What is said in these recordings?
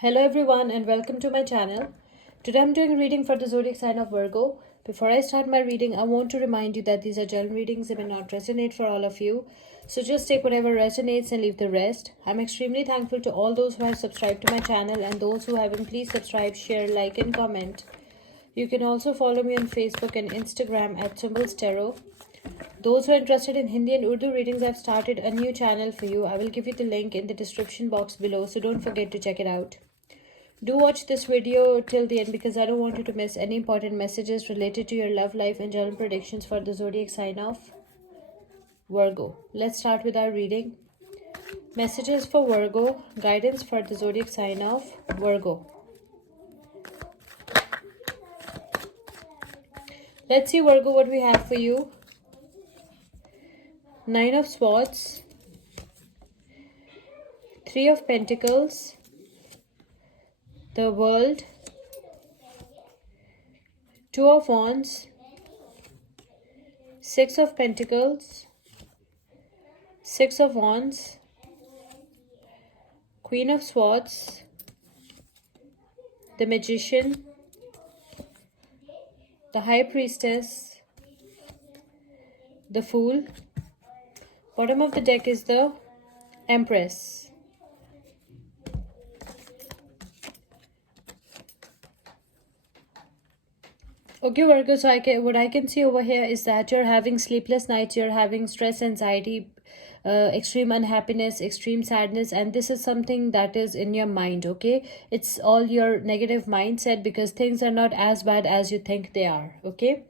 Hello everyone and welcome to my channel. Today I'm doing a reading for the zodiac sign of Virgo. Before I start my reading, I want to remind you that these are general readings. They may not resonate for all of you. So just take whatever resonates and leave the rest. I'm extremely thankful to all those who have subscribed to my channel, and those who haven't, please subscribe, share, like and comment. You can also follow me on Facebook and Instagram at Symbols Tarot. Those who are interested in Hindi and Urdu readings, I've started a new channel for you. I will give you the link in the description box below, so don't forget to check it out. Do watch this video till the end because I don't want you to miss any important messages related to your love life and general predictions for the zodiac sign of Virgo. Let's start with our reading. Messages for Virgo, guidance for the zodiac sign of Virgo. Let's see, Virgo, what we have for you. Nine of Swords, Three of Pentacles, the World, Two of Wands, Six of Pentacles, Six of Wands, Queen of Swords, the Magician, the High Priestess, the Fool. Bottom of the deck is the Empress. Okay, Virgo, so what I can see over here is that you're having sleepless nights, you're having stress, anxiety, extreme unhappiness, extreme sadness, and this is something that is in your mind. Okay, it's all your negative mindset because things are not as bad as you think they are. Okay,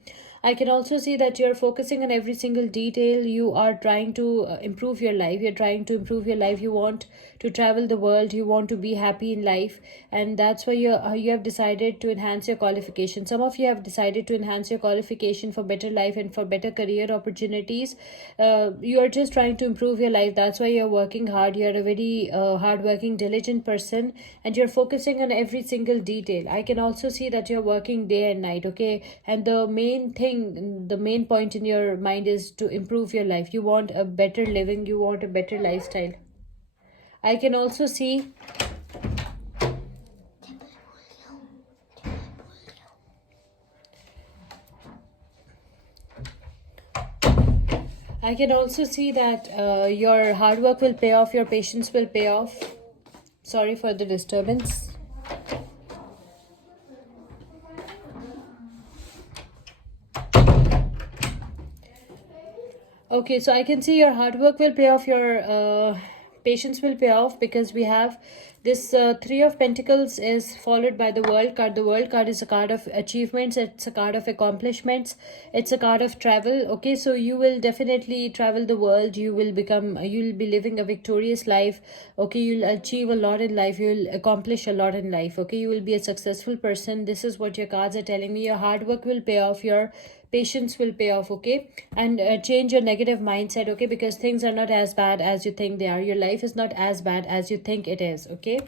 I can also see that you're focusing on every single detail. You are trying to improve your life. You're trying to improve your life. You want to travel the world. You want to be happy in life, and that's why you have decided to enhance your qualification. Some of you have decided to enhance your qualification for better life and for better career opportunities. You are just trying to improve your life. That's why you're working hard. You're a very hardworking, diligent person, and you're focusing on every single detail. I can also see that you're working day and night. Okay, and the main point in your mind is to improve your life. You want a better living, you want a better lifestyle. I can also see that your hard work will pay off, your patience will pay off. Sorry for the disturbance. Okay, so I can see your hard work will pay off, your patience will pay off, because we have this Three of Pentacles is followed by the World card. The World card is a card of achievements, it's a card of accomplishments, it's a card of travel. Okay, so you will definitely travel the world, you'll be living a victorious life. Okay, you'll achieve a lot in life, you'll accomplish a lot in life. Okay, you will be a successful person. This is what your cards are telling me. Your hard work will pay off, your patience will pay off. Okay, and change your negative mindset. Okay, because things are not as bad as you think they are. Your life is not as bad as you think it is. Okay,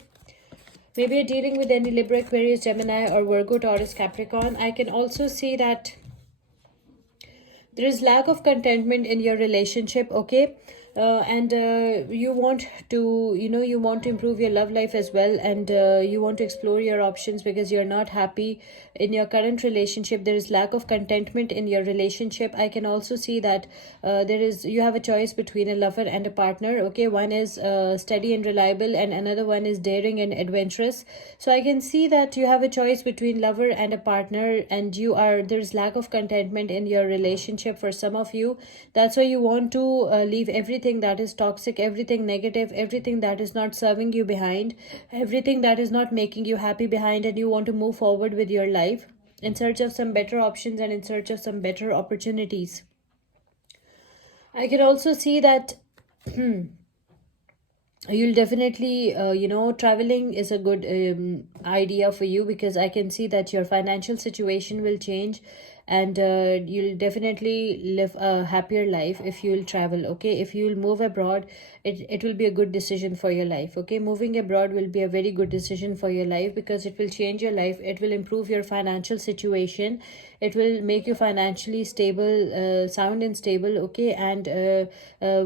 maybe you're dealing with any Libra, Aquarius, Gemini or Virgo, Taurus, Capricorn. I can also see that there is lack of contentment in your relationship. Okay, and you want to you want to improve your love life as well, and you want to explore your options because you're not happy in your current relationship. There is lack of contentment in your relationship. I can also see that you have a choice between a lover and a partner. Okay, one is steady and reliable and another one is daring and adventurous. So I can see that you have a choice between lover and a partner, and there's lack of contentment in your relationship for some of you. That's why you want to leave everything that is toxic, everything negative, everything that is not serving you behind, everything that is not making you happy behind, and you want to move forward with your life in search of some better options and in search of some better opportunities. I can also see that you'll definitely traveling is a good idea for you, because I can see that your financial situation will change, and you'll definitely live a happier life if you'll travel. Okay, if you'll move abroad, it will be a good decision for your life. Okay, moving abroad will be a very good decision for your life because it will change your life, it will improve your financial situation, It will make you financially stable, sound and stable, okay. And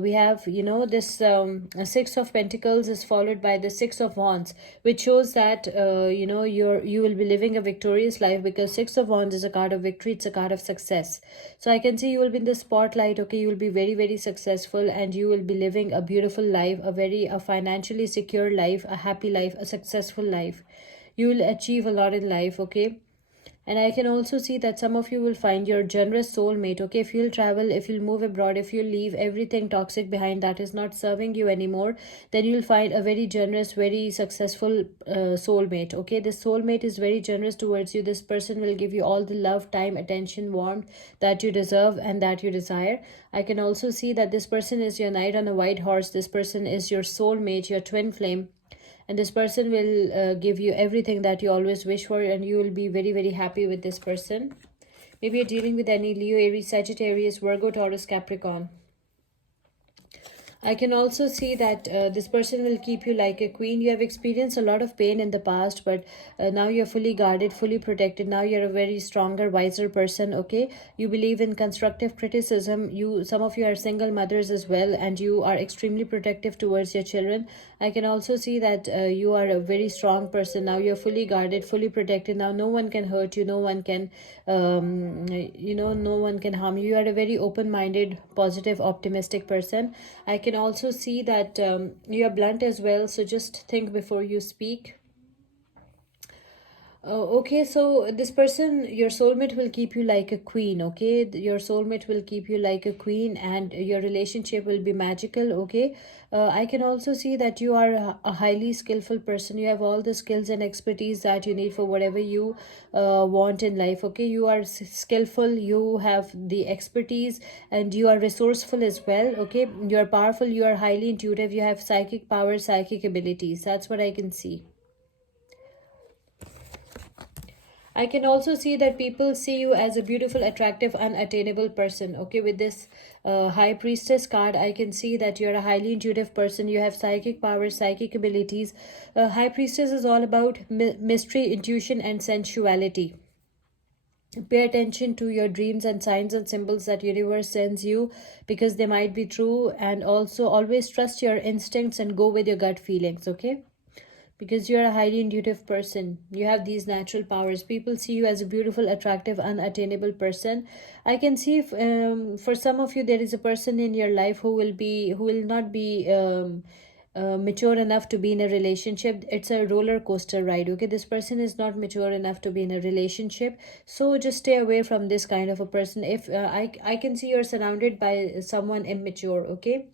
we have, you know, this Six of Pentacles is followed by the Six of Wands, which shows that you know, you will be living a victorious life, because Six of Wands is a card of victory, it's a card of success. So I can see you will be in the spotlight, okay. You will be very, very successful, and you will be living a beautiful life, a financially secure life, a happy life, a successful life. You will achieve a lot in life, okay. And I can also see that some of you will find your generous soulmate, okay. If you'll travel, if you'll move abroad, if you leave everything toxic behind that is not serving you anymore, then you'll find a very generous, very successful soulmate, okay. This soulmate is very generous towards you. This person will give you all the love, time, attention, warmth that you deserve and that you desire. I can also see that this person is your knight on a white horse. This person is your soulmate, your twin flame, and this person will give you everything that you always wish for, and you will be very, very happy with this person. Maybe you're dealing with any Leo, Aries, Sagittarius, Virgo, Taurus, Capricorn. I can also see that this person will keep you like a queen. You have experienced a lot of pain in the past, but now you're fully guarded, fully protected. Now you're a very stronger, wiser person, okay? You believe in constructive criticism. Some of you are single mothers as well, and you are extremely protective towards your children. I can also see that you are a very strong person. Now you're fully guarded, fully protected. Now no one can hurt you. No one can, you know, no one can harm you. You are a very open-minded, positive, optimistic person. I can also see that you are blunt as well, so just think before you speak. Okay, so this person, your soulmate will keep you like a queen, okay? Your soulmate will keep you like a queen, and your relationship will be magical, okay? I can also see that you are a highly skillful person. You have all the skills and expertise that you need for whatever you want in life, okay? You are skillful, you have the expertise, and you are resourceful as well, okay? You are powerful, you are highly intuitive, you have psychic power, psychic abilities. That's what I can see. I can also see that people see you as a beautiful, attractive, unattainable person. Okay, with this High Priestess card, I can see that you're a highly intuitive person. You have psychic powers, psychic abilities. High Priestess is all about mystery, intuition, and sensuality. Pay attention to your dreams and signs and symbols that universe sends you, because they might be true. And also always trust your instincts and go with your gut feelings, okay? Because you're a highly intuitive person. You have these natural powers. People see you as a beautiful, attractive, unattainable person. I can see if, for some of you, there is a person in your life who will not be mature enough to be in a relationship. It's a roller coaster ride, okay? This person is not mature enough to be in a relationship, so just stay away from this kind of a person. If I can see you're surrounded by someone immature, okay?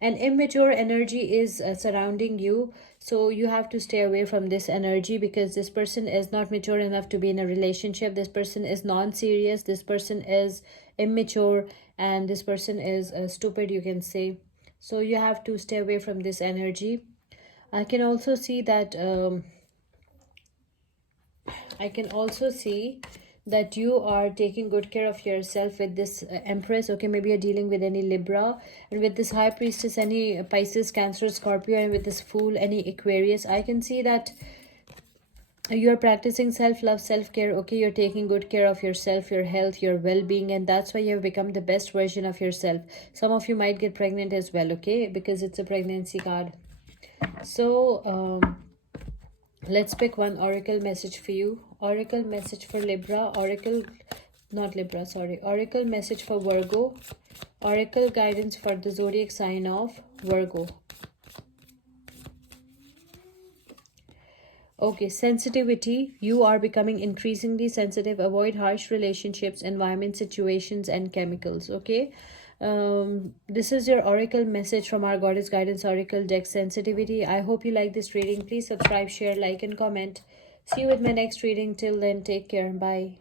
An immature energy is surrounding you, so you have to stay away from this energy, because this person is not mature enough to be in a relationship. This person is non-serious, this person is immature, and this person is stupid, you can say. So you have to stay away from this energy. I can also see that you are taking good care of yourself with this Empress, okay? Maybe you're dealing with any Libra, and with this High Priestess, any Pisces, Cancer, Scorpio, and with this Fool, any Aquarius. I can see that you're practicing self-love, self-care, okay? You're taking good care of yourself, your health, your well-being, and that's why you've become the best version of yourself. Some of you might get pregnant as well, okay? Because it's a pregnancy card. So let's pick one oracle message for you. Oracle message for Libra, oracle message for Virgo, oracle guidance for the zodiac sign of Virgo. Okay, sensitivity. You are becoming increasingly sensitive. Avoid harsh relationships, environment, situations, and chemicals, okay? This is your oracle message from our Goddess Guidance Oracle deck, Sensitivity. I hope you like this reading. Please subscribe, share, like, and comment. See you with my next reading. Till then, take care. Bye.